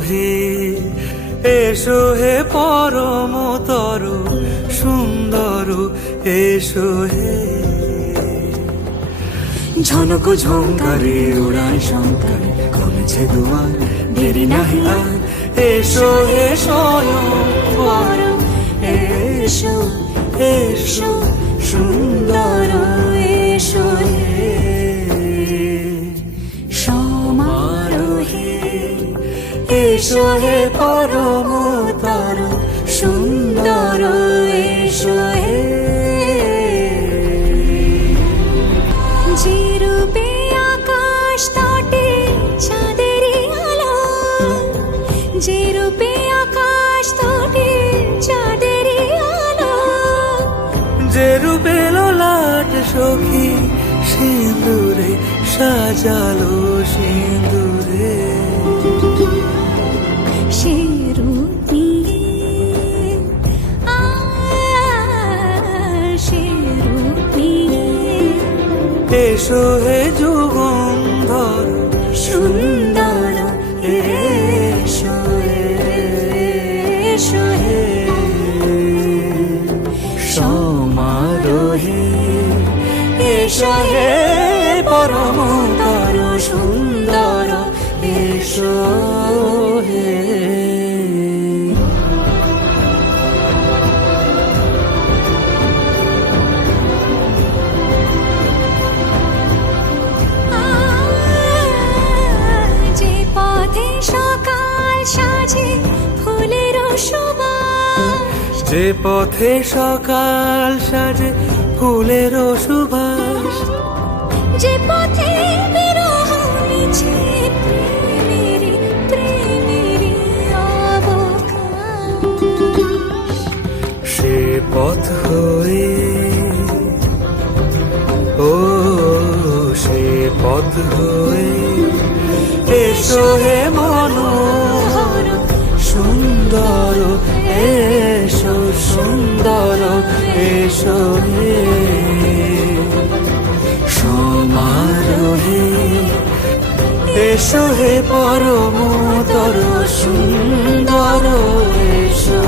সমারোহে এসো হে পরমতর সুন্দর এসো হে। ঝনক ঝঙ্কারে উড়ান শঙ্কারে খুলেছে দুয়ার, দেরি নাহি আর এসো হে স্বয়ং বর এসো এসো সুন্দর এসো হে। সমারোহে এসো হে পরমতর সুন্দর এসো হে। যে রূপে আকাশ তটে চাঁদেরই আলো, যে রূপে আকাশ তটে চাঁদেরই আলো, যে রূপে ললাট সখী সিঁদুরে সাজালো সিঁদুরে, সে রূপ নিয়ে সে রূপ নিয়ে এসো হে যুগন্ধর সুন্দর এসো এসো হে। সমারোহে এসো হে পরমতর সুন্দর এসো হে। যে পথে সকাল সাজে ফুলের সুবাস, যে পথে সকাল সাজে ফুলের সুবাস, যে পথে বিরহ মিছে প্রেমেরই প্রেমেরই অবকাশ, সে পথ হয়ে ও সে পথ হয়ে এসো হে মনোহর সুন্দর এসো সুন্দর এসো হে। সমারোহে এসো হে পরমতর সুন্দর এসো।